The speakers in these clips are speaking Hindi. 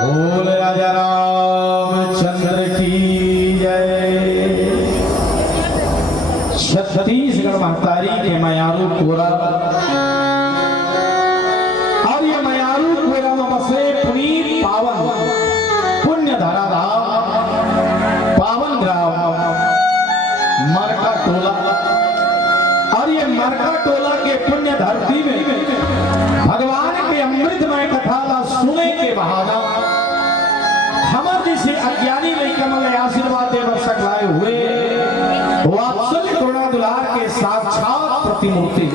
बोल राजा रामचंद्र की जय। छत्तीसगढ़ महतारी के मयारू कोरा और ये मयारू कोरा में बसे पुनीत पावन पुण्य धरा धाम पावन ग्राम मरका टोला और ये मरका टोला के पुण्य धरती में भगवान के अमृतमय कथा का सुने के बहाना हमर जैसे अज्ञानी कमल आशीर्वाद दे वर्षक लाए हुए वात्सल्य करुणा दुलार के साक्षात प्रतिमूर्ति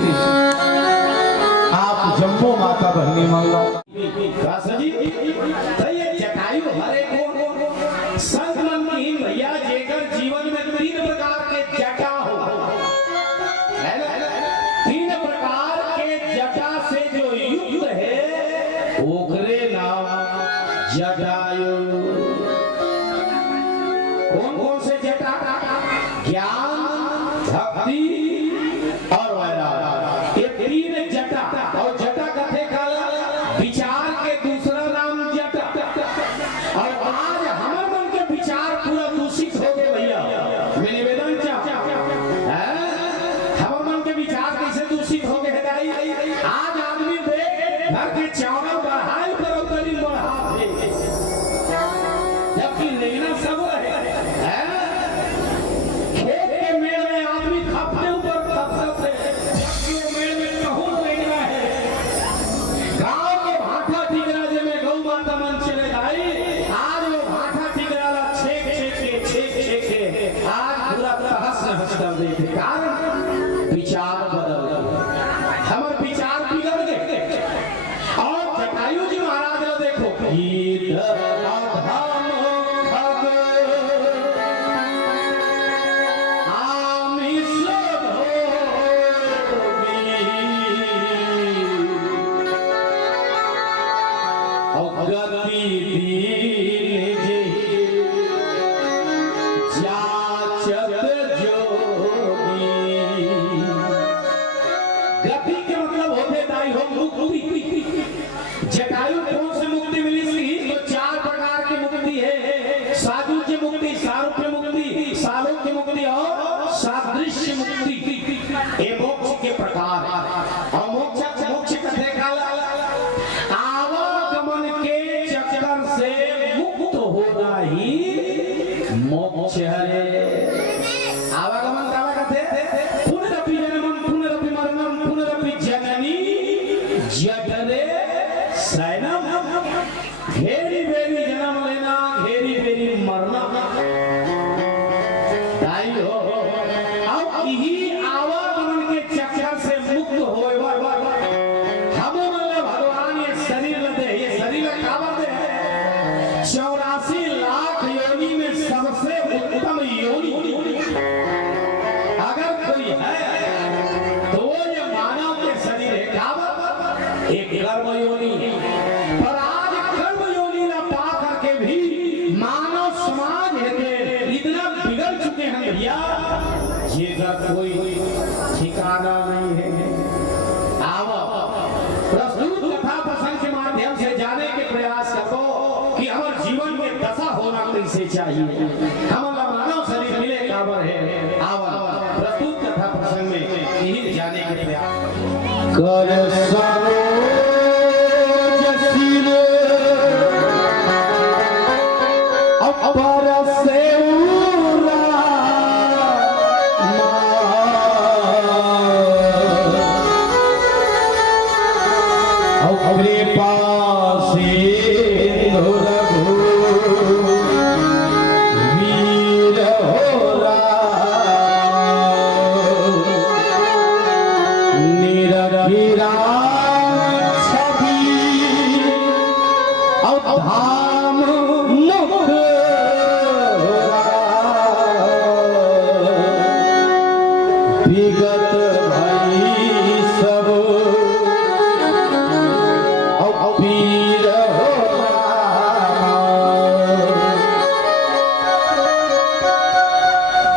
आप जम्बो माता बहनी माला जटायु हरे को संत मनमोहन भैया जेकर जीवन में 3 प्रकार के जटा हो, है ना? 3 प्रकार के जटा से जो युक्त है ओकरे नाम जटायु। कौन कौन से जटा? ज्ञान, भक्ति और वैराग्य, ये 3 जटा। और जटा कथे का विचार के दूसरा नाम जटा। और आज हमारे मन के विचार पूरा दूषित हो गए भैया। मैं निवेदन चाहता हमारे मन के विचार कैसे दूषित हो गए दाई? आज आदमी देख घर के चावल बढ़ाए पर उतरी बढ़ा दे, जबकि लेना सब है। खेत के मेड़ में आदमी खपते ऊपर खपते जबकि वो मेड़ में कहूँ लेना है। गाँव के भाटा ठिकरा में गौ माता मन चले दाई, आज वो भाटा ठिकरा छेक आज पूरा तहस नहस कर देते। कारण विचार बदल गए, हमारे विचार बिगड़ गए। और जटायु जी महाराज ने देखो गीत अधम खग आमिष भोगी और गति दीन जाचत जोगी। गति के मतलब होते दाई हो मुक्ति। जटायु कौन से मुक्ति मिली थी? तो 4 प्रकार की मुक्ति है। साधु की मुक्ति, सारूप्य मुक्ति, सालोक्य मुक्ति और सादृश्य मुक्ति। ये मोक्ष के प्रकार। और मोक्ष कथे का आवागमन के चक्कर से मुक्त होना ही मोक्ष है। आवागमन काला कथे पुनरपि जन्मम पुनरपि मरणम पुनरपि जननी जठरे शयनम। घेरी बेरी जन्म लेना, घेरी बेरी मरना। दाई हो अब यही आवागमन के चक्कर से मुक्त होए हम भगवान ये शरीर दे, ये शरीर काबर दे 84 लाख योनि में सबसे उत्तम योनि अगर कोई है तो वो ये मानव के शरीर है। काबर? एक कर्म योनि। पर आज कर्म योनि न पा करके भी मानव समाज है इतना बिगड़ चुके हैं भैया, जिसका कोई ठिकाना नहीं है। प्रस्तुत कथा प्रसंग के माध्यम से जाने के प्रयास करो कि हमारे जीवन में दशा होना कैसे चाहिए, हमारा मानव शरीर मिले काबर है। आवा प्रस्तुत कथा प्रसंग में यही जाने के प्रयास कर सरो जसीर अपर से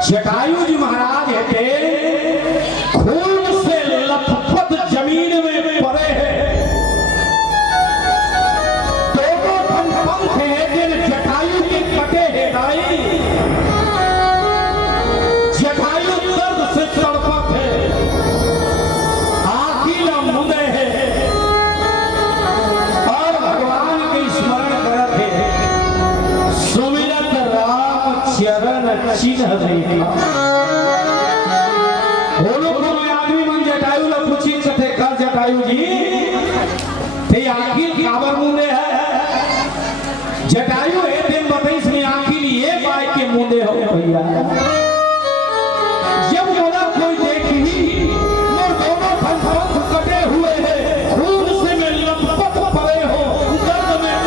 जटायु जी महाराज है खून से लथपथ जमीन में पड़े हैं, दोनों पंख है दिन जटायु के कटे है दाई, जटायु दर्द से तड़पत है, आखिल मुदे है और भगवान के स्मरण करत है, सुमिरत राम चरण चिन्ह देखा। आदमी मन जटायु ला पूछी कथे कर जटायु जी ते आखिर काबर मुंदे है। जटायु है दिन बताइस में आखिर ये बाई के मुंदे हो भैया। जब मोला कोई देखी मोर दोनों पंख कटे हुए हैं, खून से मैं लथपथ पड़े हो, दर्द में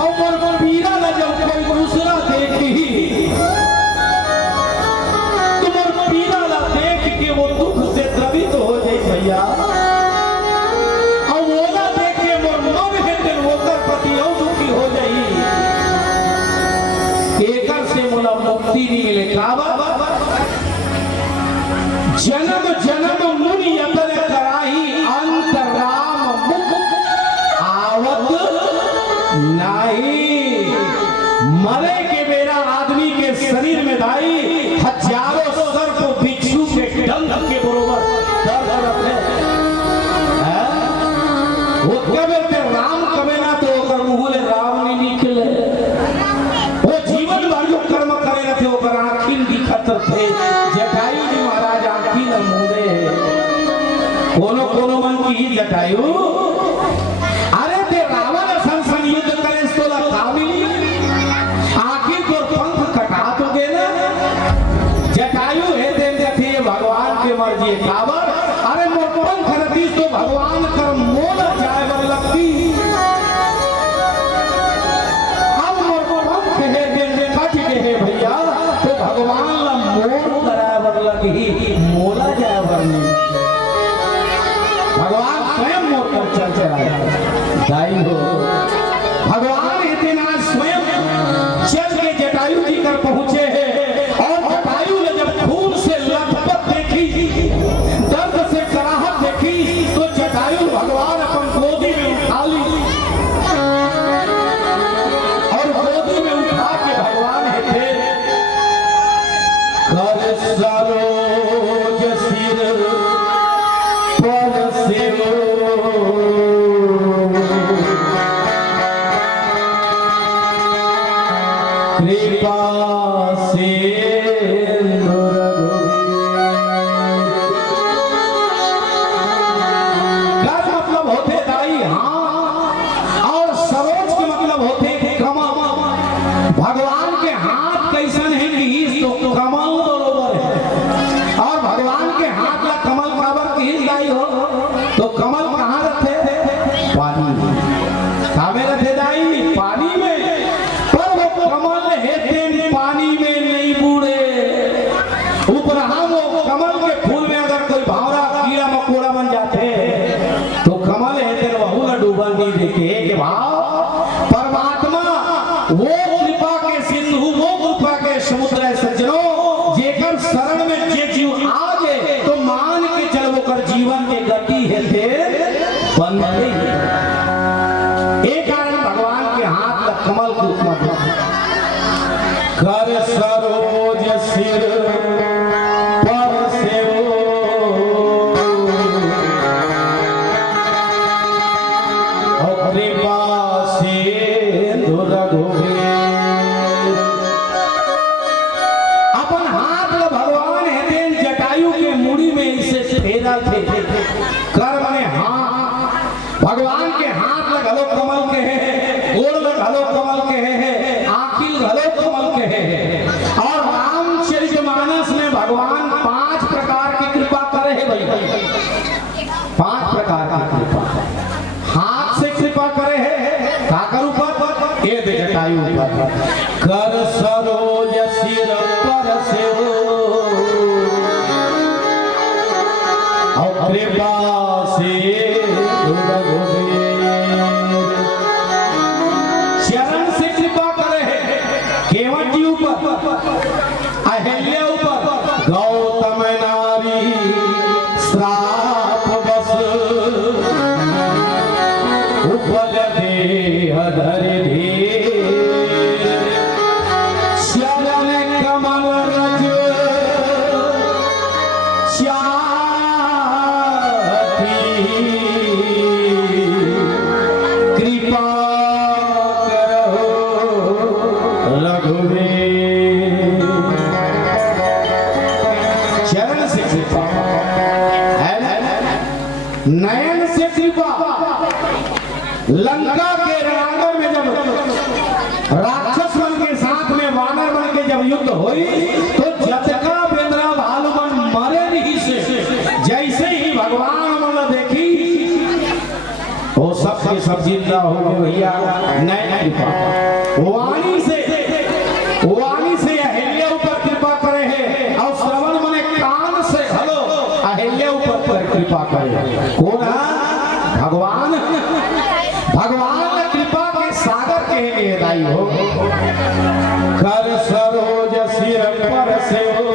और मोर पीड़ा न जब कोई दूसरा देखी तो मोर पीड़ा न देख के वो दुख से द्रवित हो जाए भैया। और मोला देख के मोर मन है दिन होकर पति और दुखी हो जाई, एकर से मोला मुक्ति नहीं मिले। काबा जन्म जन्म मुनि यतन कराही, अंत राम मुख आवत नाही। मरे के बेरा आदमी के शरीर में दाई, हजारों सर्प बिच्छू के डंक के बरोबर दर्द रखे। वो कबे ते राम कबे ना तो ओकर मुंह ले राम नहीं निकले। वो जीवन भर जो कर्म करे ना थे ओकर आँखिन दिखत थे। जटायु जी महाराज आँखिन मुंदे कोनो कोनो मन की जटायु अरे ते रावण संसन युद्ध करे तो ला कामिली आखिर को पंख कटा तो देना। जटायु है देन देखे भगवान के मर्जी काबर अरे मोर पंख रती तो भगवान कर मोल जाए बर लगती। अब मोर पंख है देन कट के है भैया तो भगवान ला मोल कराए बर लगी, मोला जाए बर नहीं। भगवान स्वयं मोर कर चल चला दाई हो। भगवान इतना स्वयं चल के जटायु जी कर पहुंचे हैं और जटायु ने जब खून से लथपथ देखी, दर्द से कराहत देखी तो जटायु भगवान अपन गोदी में उठा ली और गोदी में उठा के भगवान है थे कर सरोज सिर पर सेवो कृपा से मतलब होते दाई हाँ, और सरोज के मतलब होते कमल। भगवान के हाथ कैसन है कि तो कमल बरोबर है और भगवान के हाथ ला कमल काबर की दाई हो तो कमल कहाँ रखे पानी में। काबे रखे दाई पानी में, पर वो कमल है तेन पानी में नहीं बूढ़े। ऊपर हम वो कमल के फूल में अगर कोई भावरा कीड़ा मकोड़ा बन जाते तो कमल है तेरे वहू न डूबल नहीं देखे कि भाव परमात्मा वो कृपा के सिंधु, वो कृपा के समुद्र है सज्जनों। जेकर शरण में जे जीव आ जाए तो मान के चल वो कर जीवन के गति है थे बन गई। एक कारण भगवान के हाथ का कमल को कर सरोज सिर पर सेवो और कृपा से दुर्गोहे। अपन हाथ ला भगवान है देन जटायु के मुड़ी में इसे फेरा थे कर बने हाँ। भगवान के हाथ ला घलो कमल के है, गोड़ ला घलो कमल के है, आखिल घलो कमल के है। और रामचरितमानस में भगवान 5 प्रकार की कृपा करे है भाई। 5 प्रकार की कृपा हाथ से कृपा करे है, काकर ऊपर ये दे जटायु ऊपर कर सरोज सिर पर सेवो और कृपा से चरण से कृपा करे है केवट जी ऊपर, अहिल्या ऊपर, गौतम नारी श्राप बस उपल देह धरि धीर शरण कमल रज चाती कृपा करो रघुवीर। चरण से कृपा है, नयन से कृपा। लंका के रणांगण में जब राक्षस मन के साथ में वानर बन के जब युद्ध हुई तो जतका बेंद्रा भालुमन मरे नहीं से जैसे ही भगवान मन देखी वो सबके सब जिंदा हो गए भैया। नयन कृपा वाणी से अहिल्या ऊपर कृपा करे है और श्रवण मने कान से हलो अहिल्या ऊपर कृपा करे। कौन है? भगवान कृपा के सागर के दाई हो। कर सरोज सिर पर से हो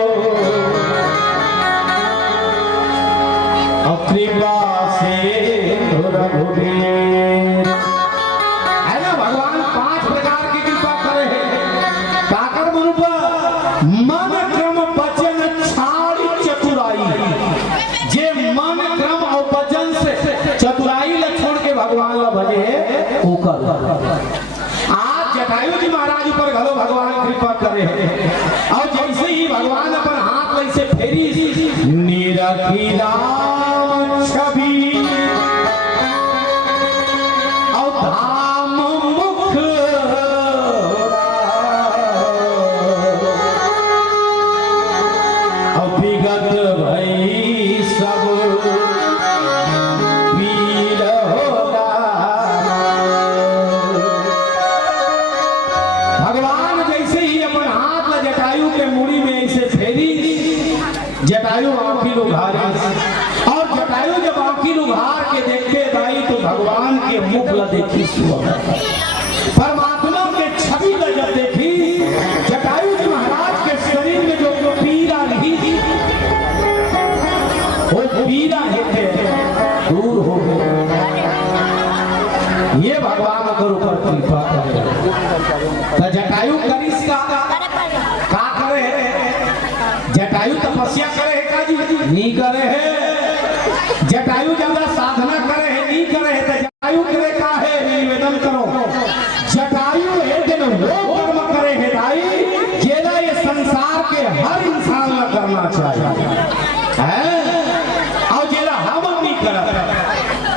कृपा से रघुवीर। है ना, भगवान 5 प्रकार की कृपा करे है। काकर मनुपा मन क्रम वचन छाड़ी चतुराई। जे मन क्रम और वचन से चतुराई ल छोड़ के भगवान ला भजे ओकर। आज जटायु जी महाराज ऊपर घलो भगवान कृपा करे और जैसे ही भगवान अपन हाथ वैसे फेरी निरखी राम छवि और धाम मुख और विगत भई सब वीर होला। भगवान जैसे ही अपन हाथ ल जटायु के मुड़ी में ऐसे फेरी जटायु आंखी लुघारे और जटायु जब आंखी लुघार के देखते दाई तो भगवान के मुख ल देखी परमात्मा के छवि ल जब देखी जटायु जी महाराज के शरीर में जो पीड़ा रही वो पीड़ा हेते दूर हो गई। ये भगवान अगर ऊपर कृपा करे तो जटायु करिस का करे है। जटायु तपस्या करे है काजी नहीं करे है। जटायु ज्यादा साधना करे है नहीं करे है। तो जटायु करे का है निवेदन करो। जटायु है दिन वो कर्म करे है भाई जेला ये संसार के हर इंसान न करना चाहिए है और जेला हम नहीं कर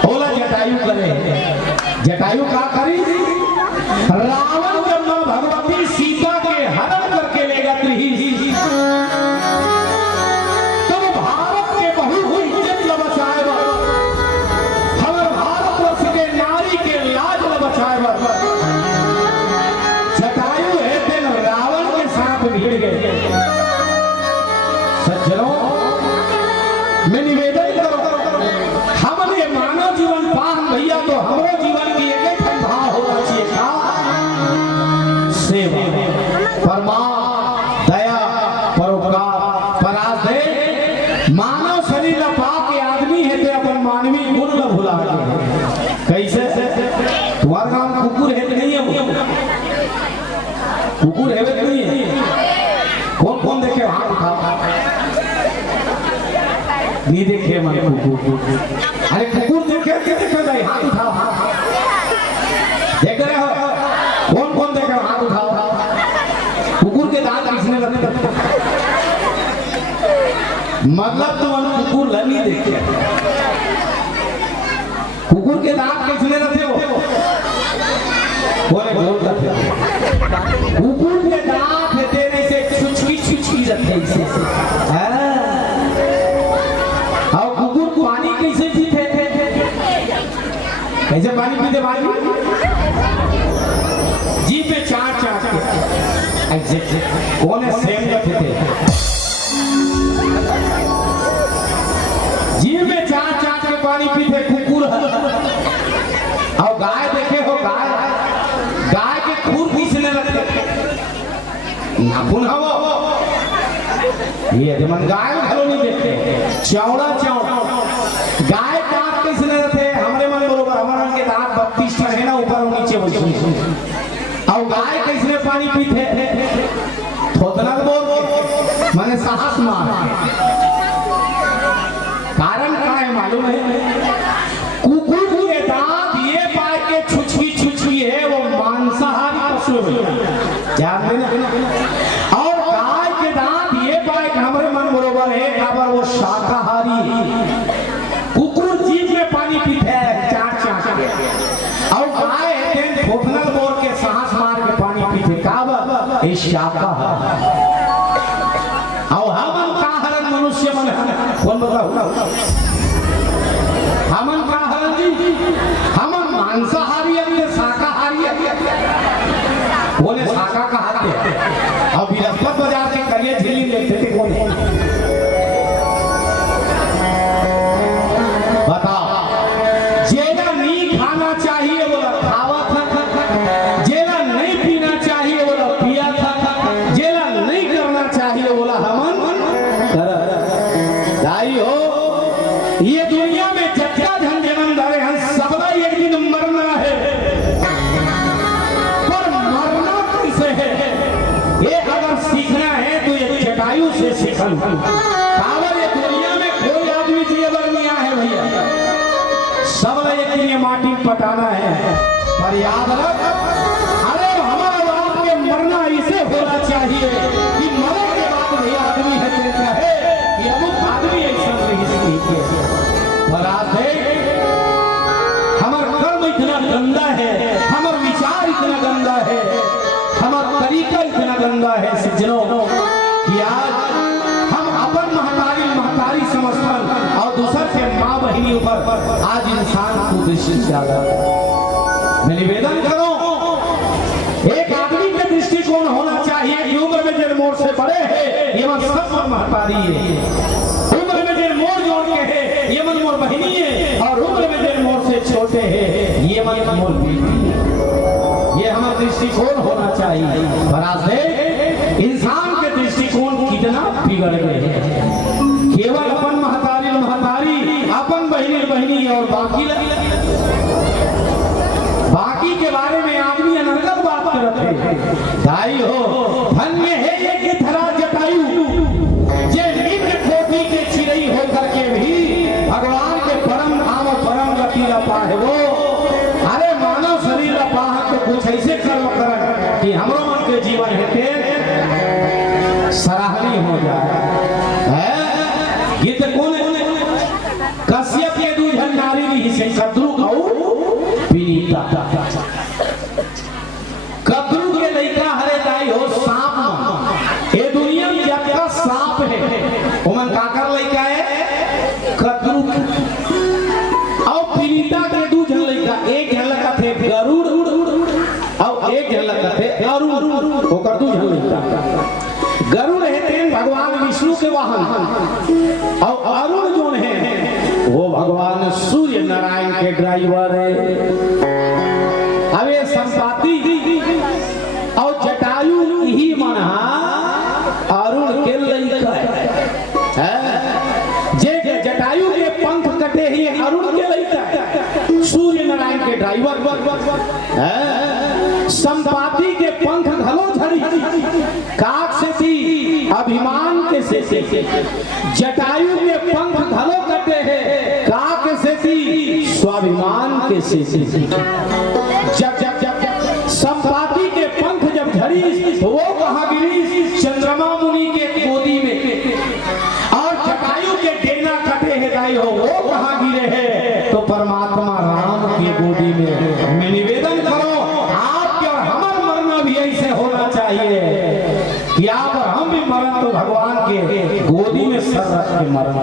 बोला जटायु करे। जटायु का करी रावण जब मां भगवती सीता के हरण करके लेगा तब भारत के बहु हुई इज्जत न बचाए हमारे भारतवर्ष के नारी के लाज न बचाए। जटायु है दिन रावण के साथ भिड़ गए। सज्जनों मैं निवेदन करो हमने मानव जीवन पान भैया तो हमारे जीवन की एक भाव होना चाहिए का सेवा परमा दया परोपकार पराधे। मानव शरीर पा के आदमी है तो अपन मानवी गुण न भुला के कैसे तुम्हारा नाम कुकुर है नहीं है कुकुर है नहीं है। कौन कौन देखे हाथ उठा नहीं देखे मन कुकुर। अरे कुकुर देखे देखे भाई हाथ उठाओ देख रहे हो कौन कौन देखे हाथ उठाओ। कुकुर के दांत किसने रखे मतलब तुम कुकुर नहीं देखे। कुकुर के दांत किसने रखे हो बोले बोल रखे। कुकुर के दांत देने से छुचकी रखे इसे और कुकुर पानी कैसे पीते थे कैसे पानी पीते भाई जी पे चाट के कौन है सेम रखे थे जी में चाट के पानी पीते कुकुर। और गाय देखे हो गाय के खूर पीसने लगते नाखून हवो ये मन गाय घरों नहीं देखते चौड़ा गाय दांत किसने रहते हमरे मन बरोबर हमारे के दांत 32 ऊपर और नीचे वैसे। और गाय कैसे पानी पीते थोतना बोल माने साहस मार। कारण क्या है मालूम है? कुकुर के दांत ये पाए के छुछी है वो मांसाहारी पशु है, ध्यान देना। और गाय के दांत ये पाए के हमारे मन बरोबर है काबर वो शाकाहारी। कुकुर जीभ में पानी पीते है चाट के, और गाय है थोतना बोल के सांस मार के पानी पीते काबर ये शाकाहारी। और हम काहरन मनुष्य मन कौन बताओ? हमन का हरन जी हमन मांसाहारी है शाकाहारी है। बोले शाका कहते अब विरस्पत बाजार के करिए झिल्ली लेते थे कौन बताओ? जेला नहीं खाना चाहिए बोला खावा था, जेला नहीं पीना चाहिए बोला पिया था, जेला नहीं करना चाहिए बोला हमन कर। दाई हो ये दुनिया में जत्ता धन जन्म धरे हैं सबका एक दिन मरना है, पर मरना कैसे है ये अगर सीखना है तो ये जटायु से सीखन। काबर ये दुनिया में कोई आदमी जीवन नहीं है भैया, सबका एक दिन ये माटी पटाना है। पर याद रख अरे हमारे बाप के मरना इसे होना चाहिए कि मरे के बाद भी आदमी है कहता है कि अमुक आदमी ऐसा नहीं सीखे। हमार कर्म इतना गंदा है, हमार विचार इतना गंदा है, हमार तरीका इतना गंदा है सज्जनों कि आज हम अपन महतारी समझकर और दूसर के माँ बहिनी ऊपर आज इंसान को दृष्टि आ रहा है। मैं निवेदन करूं एक आदमी का दृष्टिकोण होना चाहिए कि उम्र में जिन मोड़ से बड़े है ये मन सब महतारी है, उम्र में जिन मोड़ जोड़ के है ये मन मोर बहिनी है, और उम्र में जिन मोड़ से छोटे है ये मन मोर बेटी है। ये हमारा दृष्टिकोण होना चाहिए। बराबर है इंसान के दृष्टिकोण कितना बिगड़ गए हैं। केवल अपन महतारी अपन बहिनी और बाकी के बारे में आदमी अनर्गल बात करते हैं। दाई हो धन्य है ये धरा जटायु जे निम्न कोटि के चिरई होकर के भी भगवान के परम धाम और परम गति ला पाए वो। अरे मानव शरीर ला पाह तो कुछ ऐसे कर्म कर कि हमरो मन के जीवन हेते सराहनीय हो जाए। गीत कौन कश्यप के दू जन नारी रही से कद्रू और पीड़िता। कद्रू के लइका हरे दाई हो सांप ये दुनिया में जब का सांप है ओमन काकर लइका है कद्रू और पीड़िता के दू जन लइका एक जन लइका थे गरुड़ और एक जन लइका थे अरुण। ओकर दू जन लइका गरुड़ है भगवान विष्णु के वाहन और अरुण जो है वो भगवान सूर्य नारायण के ड्राइवर है। अब ये संपाति और जटायु ही मना अरुण के लइका है। जे जटायु के पंख कटे ही अरुण के लइका सूर्य नारायण के ड्राइवर है। संपाति के पंख घलो झड़ी काक से थी अभिमान के से जटायु के पंख घलो कटे हैं काक से थी स्वाभिमान के से। जब संपाति के पंख जब झड़ी तो वो कहाँ गिरी चंद्रमा मुनि के गोदी में, और जटायु के डेना कटे हैं दाई हो वो कहाँ गिरे हैं तो परमात्मा राम की गोदी में। मैं निवेदन करो आपके और हमारा मरना भी ऐसे होना चाहिए कि आप और हम भी मरण तो भगवान के गोदी में सर रख के मरना।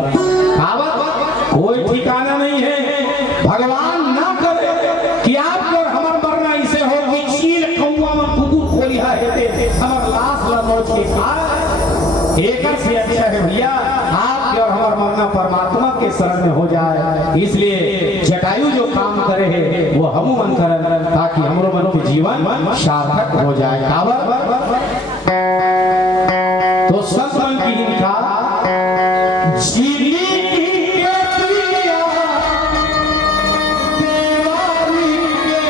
कोई ठिकाना नहीं है। भगवान ना करे कि आपको और हमारा मरना ऐसे हो कि चील कौवा में कुकुर खोलिया है हमारा लाश लमोच के खा। एक से अच्छा है भैया आपके और हमारा मरना परमात्मा के शरण में हो जाए। इसलिए जटायु जो काम करे है वो हम मन करें ताकि हमारे मन के जीवन सार्थक हो जाए। तो सत्संग की इनका जीवनी के प्रिया देवारी के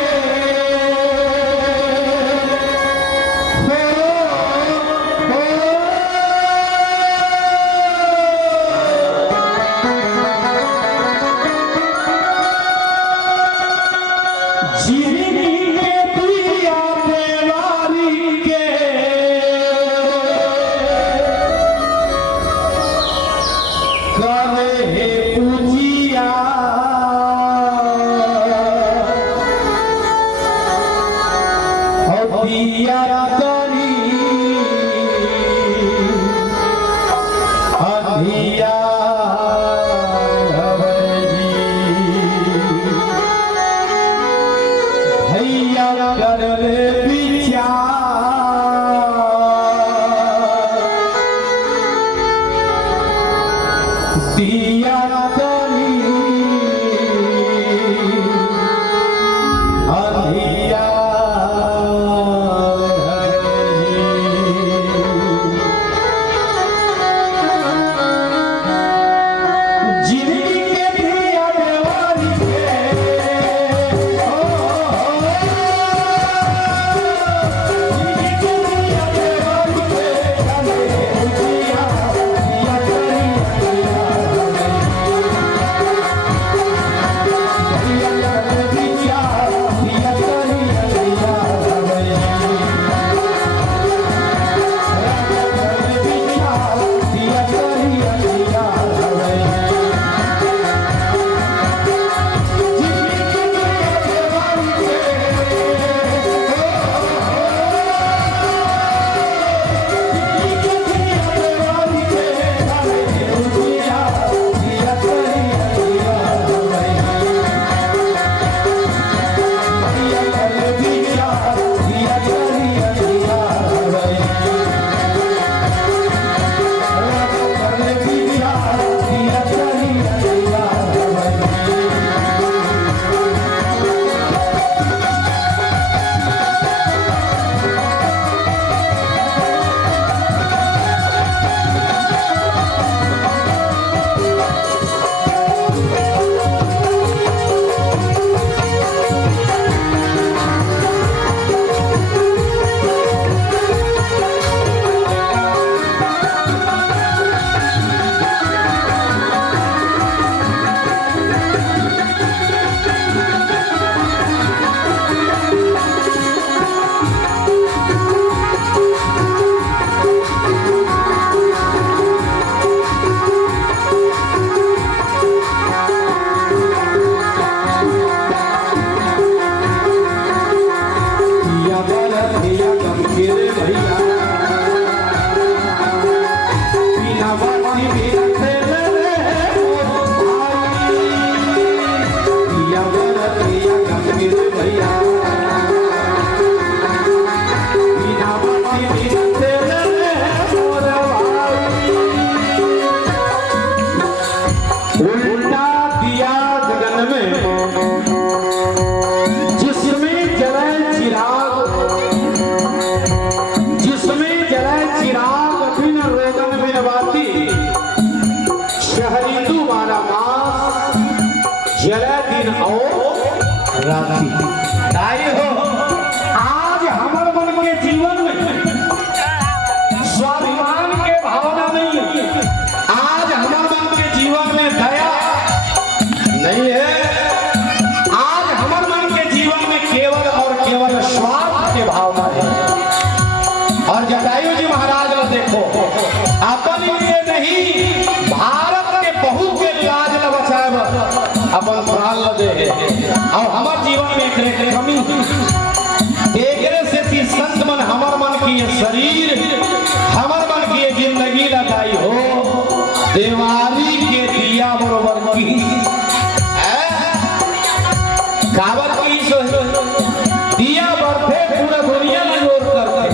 अपन प्राण लगे और हमार जीवन में एक कमी देखने से भी संत मन हमार मन की ये शरीर हमार मन की ये जिंदगी लगाई हो देवारी के दिया बरोबर की काबर की दिया बढ़ते पूरा दुनिया में जोर करते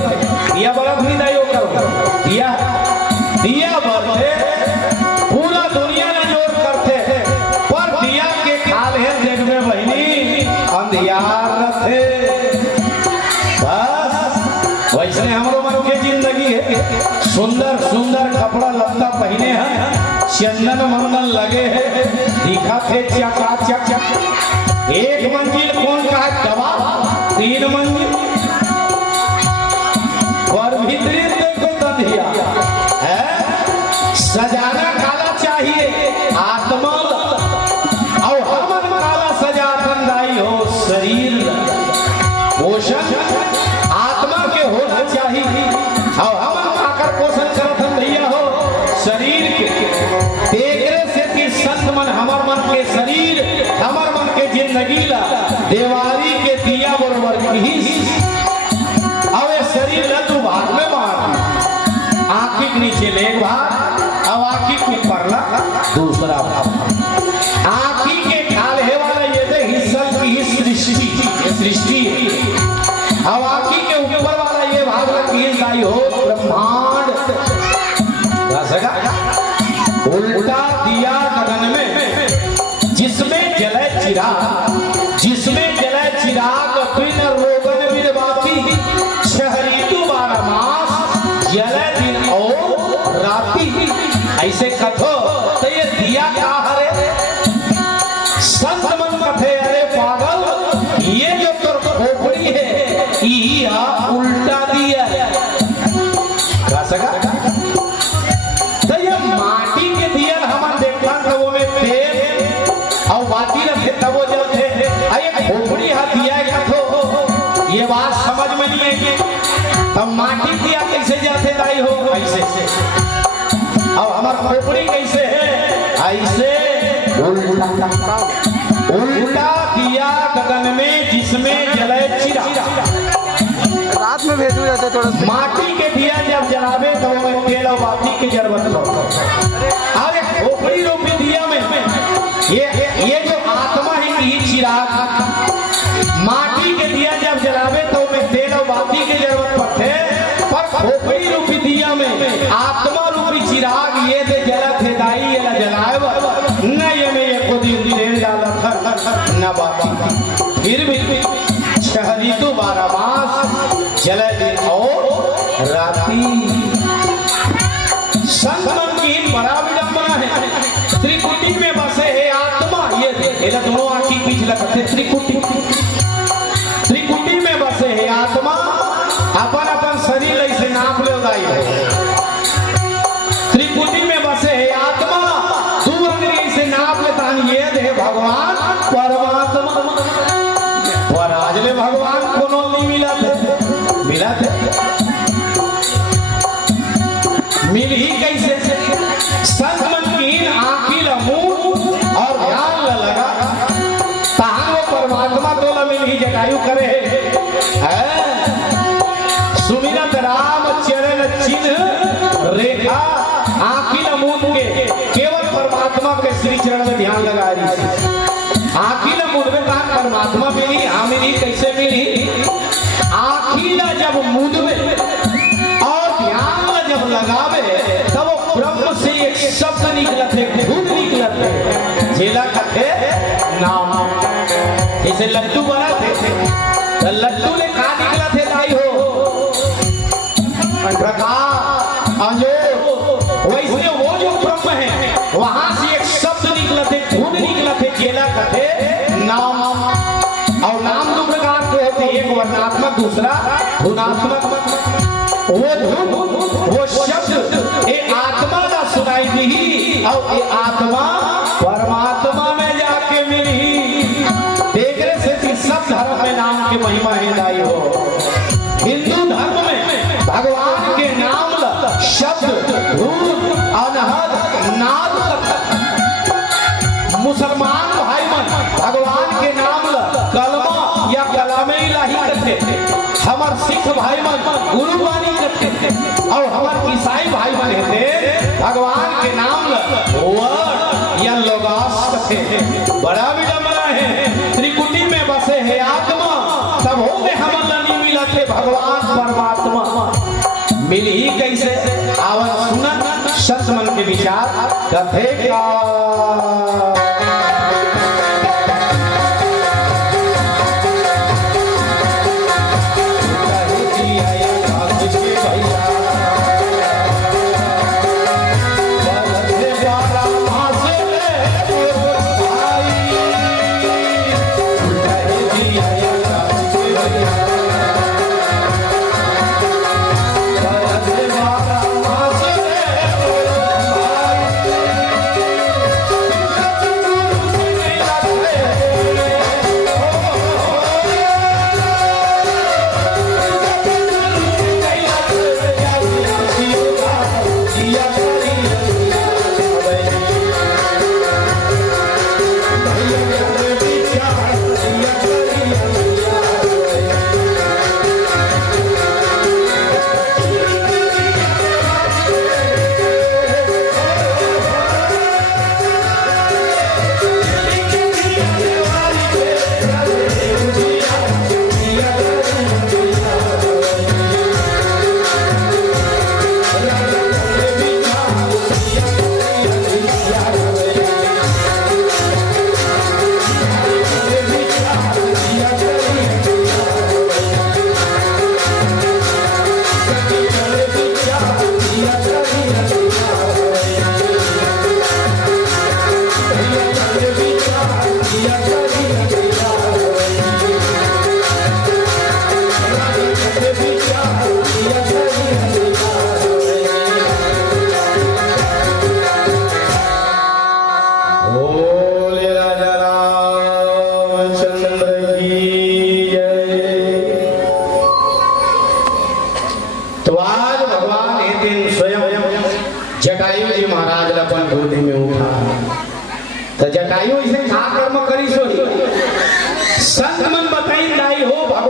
दिया बड़ा भी नहीं होकर दिया दिया बढ़ते पूरा दुनिया में जोर करते पर दिया के खाल है जग में बहनी अंधियार थे बस वैसे हमारे मन की जिंदगी है सुंदर सुंदर कपड़ा लत्ता पहने हैं चंदन मंदन लगे हैं दिखा थे चका चक चक एक मंजिल कौन का दवा 3 मंजिल और भीतरी देखो तंधिया है सजाना काला चाहिए आत्मा और हमन काला सजा तंदाई हो शरीर मन के शरीर हमर मन के जिंदगी ला देवारी के दिया बरोबर की अवे शरीर ला दो भाग में बांट आंखी के नीचे ले एक भाग अब आंखी के ऊपर ला दूसरा भाग आंखी के ढाले वाला ये दे हिस्सा की सृष्टि अब आंखी के ऊपर वाला ये भाग लाई हो ब्रह्मांड उल्टा दिया गगन में जिसमें जले चिराग बिन रोगन बिन बाती छह ऋतु 12 मास जले दिन और राती ऐसे कथो तो ये दिया क्या हरे संत मन कथे अरे पागल ये जो तोर खोपड़ी है ये उल्टा दिया का सका तो ये माटी के दिया हमन देखा तो वो में तेल और बाती रखे तब वो जब थे अरे खोपड़ी हाथ दिया गया तो ये बात समझ में नहीं है तब माटी दिया कैसे जाते दाई हो ऐसे अब हमार खोपड़ी कैसे है ऐसे उल्टा दिया गगन में जिसमें जले चिराग रात में भेजू ऐसे थोड़ा माटी के दिया जब जलावे तो वो तेल और बाती की जरूरत हो अरे खोपड़ी रूपी दिया में ये जो आत्मा है कि चिराग माटी के दिया जब जलावे तो में तेल और बाती की जरूरत पड़ते पर खोपड़ी रूपी दिया में आत्मा रूपी चिराग ये दे जला थे दाई ये जलाए न ये में ये खुद तेल डाला था न बाती फिर भी छह ऋतु 12 मास जले दिन और राती संत की बड़ा विडंबना है त्रिकुटी में बसे है आत्मा ये दोनों आंखी बीच लगते त्रिकुटी में बसे है आत्मा अपन अपन शरीर ऐसे नाप ले दाई त्रिकुटी में बसे है आत्मा दो अंगली से नाप लेता ये दे भगवान परमात्मा और आज ले भगवान कोनो नहीं मिला थे मिल ही कैसे संत मन की आंखी ला मुंह और ध्यान ला लगा तान वो परमात्मा तो ला मिल ही जटायु करे सुमिरत राम चरण चिन्ह रेखा आंखी ला मुंह के केवल परमात्मा के श्री चरण में ध्यान लगा रही आंखी ला मुंह में कहा परमात्मा मिली हाँ मिली कैसे मिली आंखी ला जब मुंह में और ध्यान ला जब लगावे तब वो ब्रह्म से एक शब्द निकला थे धूप निकला थे झेला कथे नाम जैसे लड्डू बना थे तो लड्डू ने कहा निकला थे लाई हो प्रकाश अंजोर वैसे वो जो ब्रह्म है वहां से एक शब्द निकला थे धूप निकला थे झेला कथे नाम और नाम दो प्रकार के होते एक वर्णात्मक दूसरा गुणात्मक वो शब्द ये आत्मा का सुनाई दी और ये आत्मा परमात्मा में जाके मिली देखने से कि सब धर्म में नाम की महिमा है दाई हो हिंदू धर्म में भगवान के नाम शब्द धूप अनहद नाद मुसलमान भाई मन भगवान के नाम कलमा या कलामे इलाही करते थे हमार सिख भाई मन गुरुबानी करते थे और हमार ईसाई भाई मन थे भगवान के नाम वर्ड या लोगास करते थे बड़ा विडंबना है त्रिकुटी में बसे है आत्मा तब हो में हमारा नहीं मिला थे भगवान परमात्मा मिल ही कैसे आवाज सुना संत मन के विचार कथे का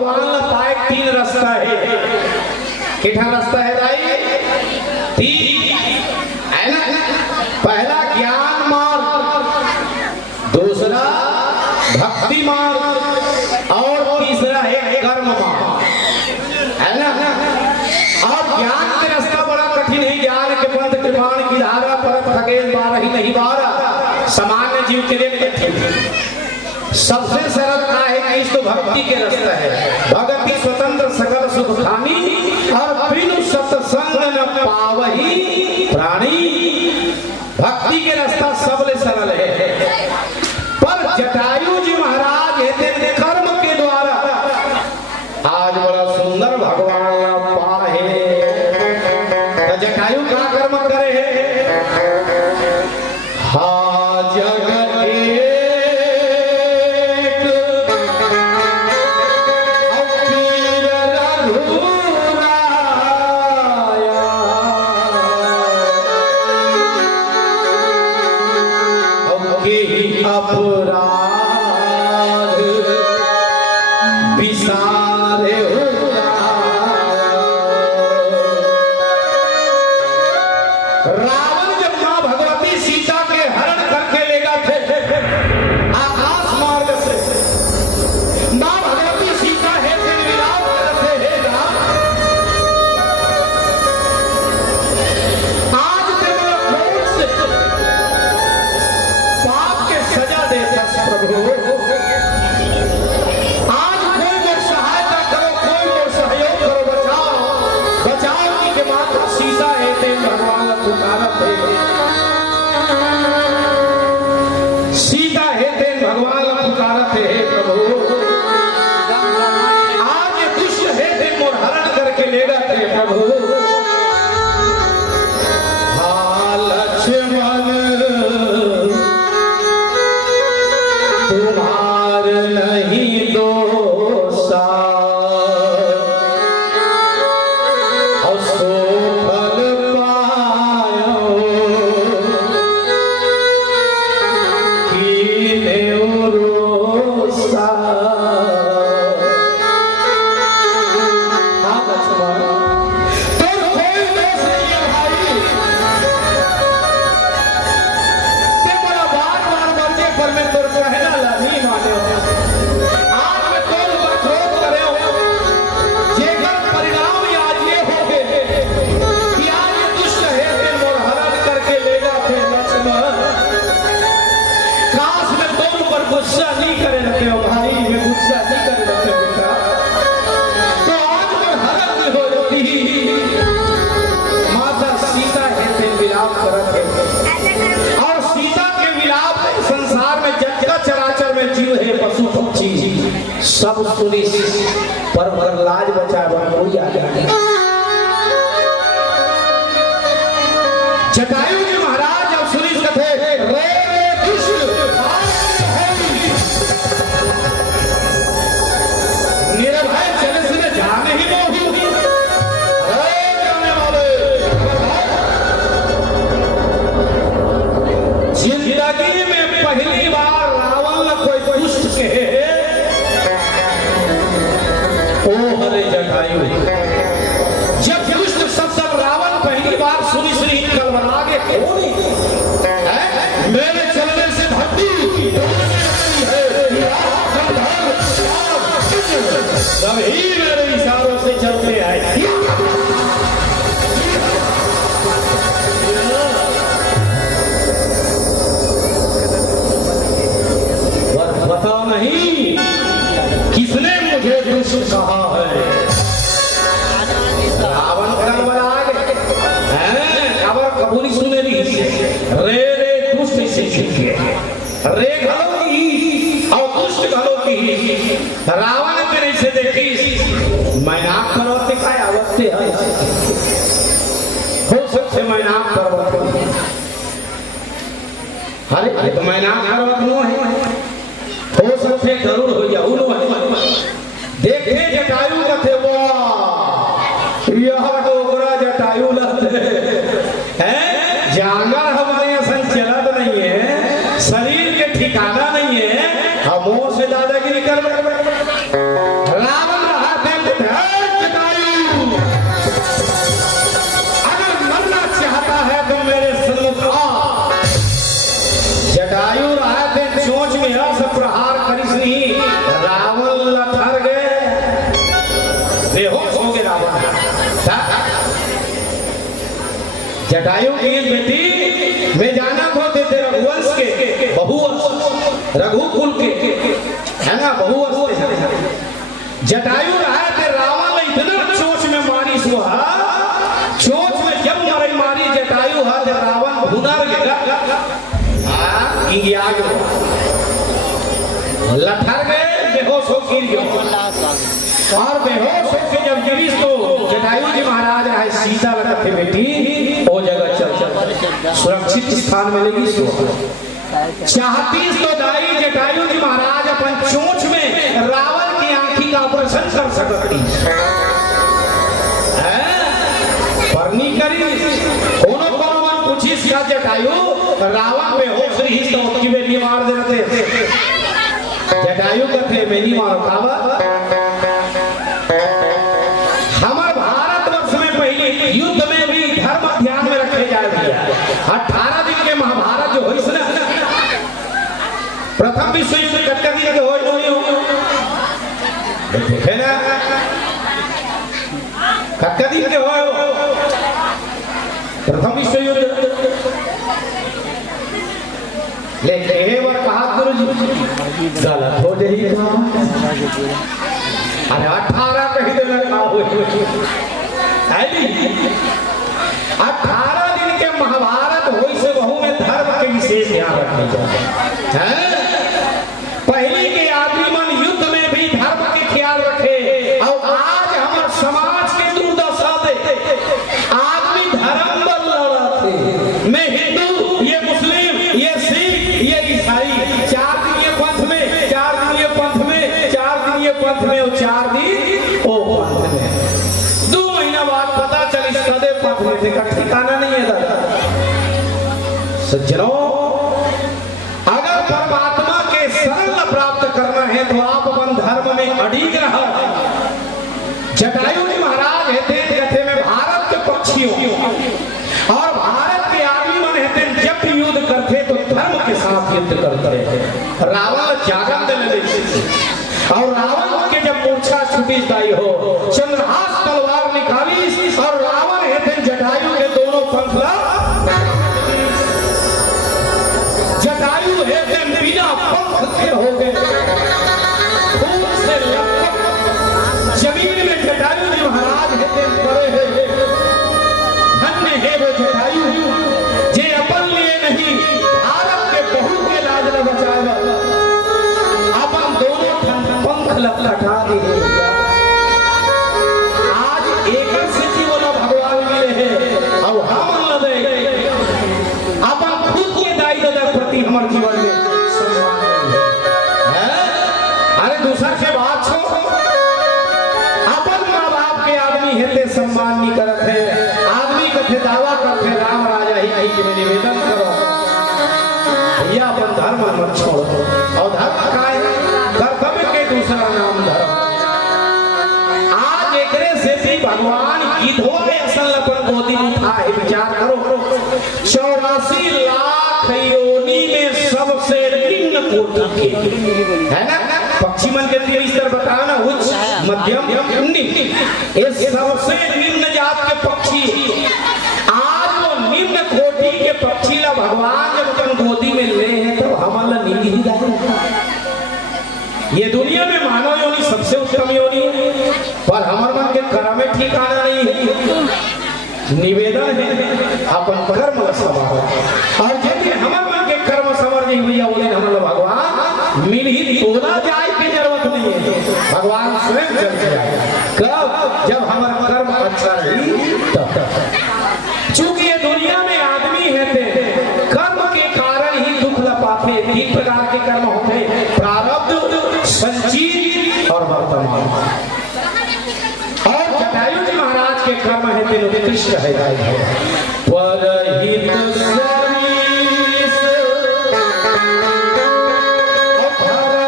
भगवान न पाए 3 रास्ता है। कितना रास्ता है भाई? 3 है ना। पहला ज्ञान मार्ग, दूसरा भक्ति मार्ग और तीसरा है कर्म मार्ग, है ना। और ज्ञान के रास्ता बड़ा कठिन है। ज्ञान के पंथ कृपाण की धारा पर खगेल बार ही नहीं बारा, सामान्य जीव के लिए कठिन। सबसे सरल का है कि इस तो भक्ति के रास्ता है। भक्ति स्वतंत्र सकल सुख खानी और बिनु सत्संग न पावही प्राणी। भक्ति के रास्ता सबले सरल है। पर जटायु जी महाराज हेते कर्म के द्वारा आज बड़ा सुंदर भगवान पा रहे। तो जटायु का कर्म करे है? हा जगत अपराध विसारे रावण जब मां भगवती सीता के हरण करके ले गए थे आकाश मार्ग से, मां भगवती सीता है फिर विलाप करते हे राम, आज तेरा कौन से पाप के सजा देता प्रभु। आज कोई मेरी सहायता करो, कोई मेरा सहयोग करो, बचाओ बचाओ की माता सीता है ते भगवान पुकारत है। सीता है ते भगवान पुकारत है प्रभु। आज दुष्ट है ते मोर हरण करके ले गए थे प्रभु। लक्ष्मण तुम्हार नहीं दोषा और सो फल पायो कीने रोसा। हाँ लक्ष्मण तो कोई दोष नहीं है भाई। ते बड़ा बार मरने पर मैं तोर कहना नहीं माने। आज मैं तोर पर क्रोध करे हो, जेकर परिणाम आज ये हो गए कि आज ये दुष्ट है फिर मोर हरण करके ले जाते लक्ष्मण। काश मैं तोर पर गुस्सा नहीं करे रखे हो भाई, मैं गुस्सा नहीं करे रखे बेटा, तो आज मैं हरण नहीं हो जाती। माता सीता है फिर विलाप करत है और सीता के विलाप संसार में जगत चराचर में जीव है पशु पक्षी सब सुनी पर लाज बचा कोई आ जाए। जटायु जी महाराज अब सुनी कथे रे कृष्ण निर्भय चले से जाने ही मोही रे जाने वाले जिंदगी में पहली बार रावण ने कोई दुष्ट कहे ओ हरे जटायु। जब दुष्ट शब्द रावण पहली बार सुनी सुनी कलवरा के मेरे चलने से भक्ति सभी मेरे इशारों से चलते आए। बताओ नहीं किसने मुझे दुष्ट कहा है? रावण कलवरा गए खबर कबूली सुने रे रे दुष्ट से रे घलो की और दुष्ट घलो की। रावण के नहीं से देखी मैं आप करवते काय आवते है हो सकते मैं आप करवते। अरे तो मैं ना करवत नो है हो सकते जरूर हो जाऊ नो है। देखे जटायु कथे वाह यह डोगरा जटायु लते हैं। जानवर हमारे यहाँ संचलत नहीं है, शरीर के ठिकाना नहीं है, हम से दादागिरी कर रावण जटायु की बेटी मैं जाना था तेरे रघुवंश के बहुवंश रघुकुल के है ना बहुवंश जटायु रहा थे रावण इतना चोच में मारी सुहा चोच में जब मरे मारी जटायु हा ते रावण भुनर गया आग लठर गए बेहोश हो गिर गए और बेहोश होकर जब गिरी तो जटायु जी महाराज रहे सीता लगा थे बेटी वो जगह चल सुरक्षित स्थान मिलेगी सो चाहती तो दाई जटायु जी महाराज अपन चोंच में रावण की आंखी का ऑपरेशन कर सकती है परनी करी कोनो मन पूछी क्या जटायु रावण बेहोश रही तो उसकी बेटी मार देते जटायु कहते मेरी मारो काबा हमारे भारतवर्ष में पहले युद्ध में भी धर्म ध्यान में रखे जाए 18 दिन के महाभारत जो हुई ना प्रथम विश्व युद्ध कितने दिन के हो देखे ना कितने दिन के हो प्रथम विश्व युद्ध लेकिन कहा गुरु जी गलत हो जाएगी अरे 18 कहीं देना 18 दिन के महाभारत हुई से बहु में धर्म के विशेष ध्यान रखने चाहिए पहले के आदमी मन युद्ध में भी धर्म के ख्याल रखे और आज हमारे समाज के दुर्दशा दे आदमी धर्म बदल रहा थे मैं हिंदू ये मुस्लिम ये सिख ये ईसाई 4 दिन ये पंथ में 4 दिन ये पंथ में 4 दिन ये पंथ में और 4 दिन ओ पंथ में 2 महीना बाद पता चली सदे पंथ में थे का ठिकाना नहीं है दादा सज्जनों अगर परमात्मा के शरण प्राप्त करना है तो आप अपन धर्म में अड़िग रहो जटायु जी महाराज कहते में भारत के पक्षियों और भारत के आदमी मन कहते जब युद्ध करते तो धर्म के साथ युद्ध करते रावण जागम देने और रावण के जब मूर्छा छुटी दाई हो चंद्रहास तलवार निकाली और रावण कहते जटायु के दोनों पंख जटायु कहते बिना पंख के हो गए जमीन में जटायु जी महाराज कहते पड़े हैं धन्य है वो जटायु जे अपन लिए नहीं भारत के बहू के लाज न बचावा अपन दोनों पंख लटका दिए आज एक सिद्धि बोला भगवान मिले हैं अब हम न दे अपन खुद के दायित्व प्रति हमारे जीवन में अरे दूसरा से बात छोड़ अपन माँ बाप के आदमी हेते सम्मान नहीं करत है आदमी कथे दावा करते राम राजा ही आई कि मैं निवेदन करो भैया अपन धर्म मत छोड़ो और धर्म का कर्तव्य के दूसरा नाम धर्म आज एकरे से भी भगवान गीधो में असल अपन गोदी में था विचार करो 84 लाख योनि में सबसे निम्न कोटि के है ना पक्षी मन के 3 स्तर बताओ ना उच्च मध्यम निम्न ये सबसे निम्न जात के पक्षी आज वो निम्न कोटि के पक्षी ला भगवान जब अपन गोदी में ले हैं तो हमारा नींद ही जाए ये दुनिया में मानव योनि सबसे उत्तम योनि है पर हमारे मन के कर्म में ठिकाना नहीं है निवेदन है अपन कर्म सवार और जब हमारे मन के कर्म सवार नहीं भैया बोले हमारा भगवान मिल ही तोला जाए की जरूरत नहीं है भगवान स्वयं चल जाए कब जब हमारा कर्म अच्छा रही तब चूंकि ये दुनिया में आदमी है कर्म के कारण ही दुख लपाते 3 प्रकार के कर्म होते प्रारब्ध संचित और वर्तमान और जटायु जी महाराज के कर्म है तीनों उत्कृष्ट है परहित सर्विस धर्म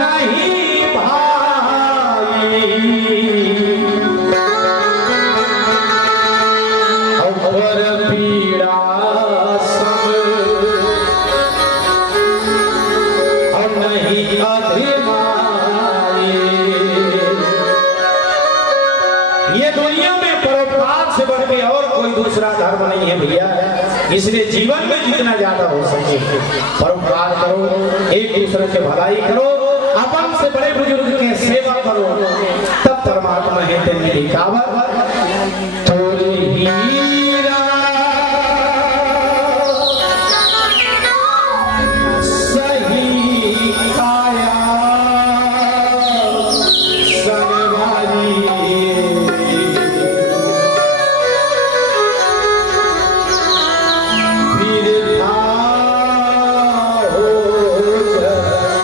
नहीं भाई और पीड़ा सब और नहीं अधिमाई ये दुनिया में परोपकार से बढ़ के और कोई दूसरा धर्म नहीं है भैया। इसलिए जीवन में जितना ज्यादा हो सके परोपकार करो, एक दूसरे की भलाई करो, अपन से बड़े बुजुर्ग की सेवा करो, तब परमात्मा है तेरी कावत तोरी हीरा सही काया सनवारी बिरथा हो जाए।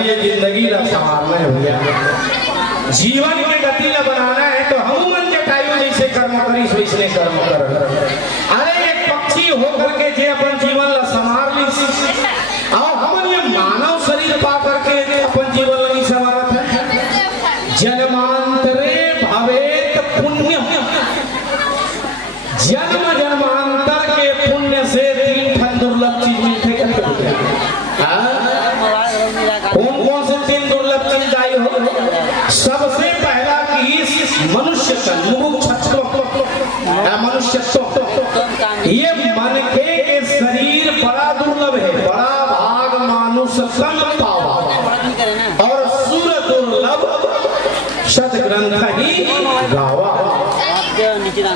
ये जिंदगी ला संवारना है भैया। जीवन की गति ला बनाना है तो हम मन जटायु जैसे कर्म करीस वैसने कर्म कर। अरे एक पक्षी होकर के जे अपन जीवन ला संवार ली और हम ये मानव शरीर पा करके अपन जीवन ला नहीं संवारत है। जन्मांतरे भवेत पुण्यम, जन्म जन्मांतर के पुण्य से 3 ठन दुर्लभ चीज मिलते हैं। कौन कौन से 3 दुर्लभ चीज आई हो? सबसे पहला कि मनुष्य मनुष्यत्व, ये मन के शरीर बड़ा दुर्लभ है, बड़ा भाग मानुष कम पावा और सुर दुर्लभ शत ग्रंथ ही गावा।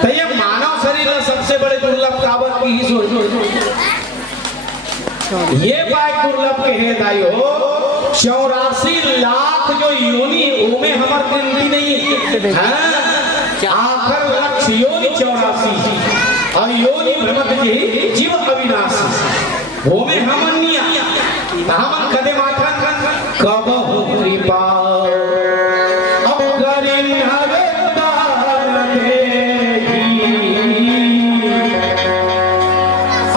तो ये मानव शरीर सबसे बड़े दुर्लभ कावत की ही सोच। ये बात दुर्लभ के है दाइयो 84 लाख जो योनि में हमार गिनती नहीं है। आखिर लक्ष्य योनि 84 और योनि भ्रमत जी जीव अविनाशी वो में हमन निया हमन कदे माथा कब हो कृपा अब करें हरदान देही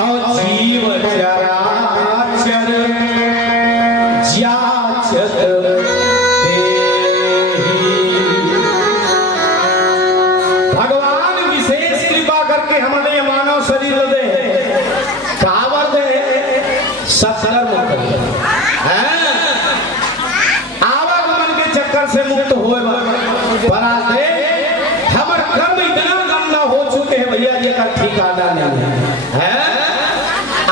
और जीव चराचर जाचत देही। भगवान विशेष कृपा करके हमारे मानव शरीर दे कावर दे सत्कर्म आवागमन के चक्कर से मुक्त होए बना दे। हमारे कर्म इतना गंदा हो चुके हैं भैया ये का ठिकाना नहीं है।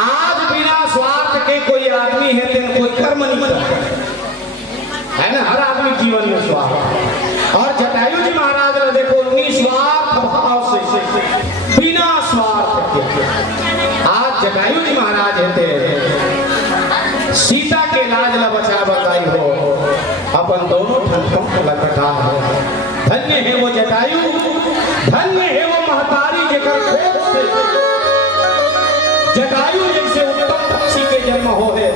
आज बिना स्वार्थ के कोई आदमी है तेन कोई कर्म नहीं करता है ना। हर आदमी जीवन में स्वार्थ और जटायु जी महाराज ने देखो निस्वार्थ भाव से बिना स्वार्थ के आज जटायु जी महाराज है सीता के लाज ला बचा बताई हो अपन दोनों ठंडों को लटका है। धन्य है वो जटायु, धन्य है वो महतारी जेकर कोख से जटायु जैसे उत्तम पक्षी के जन्म हो है।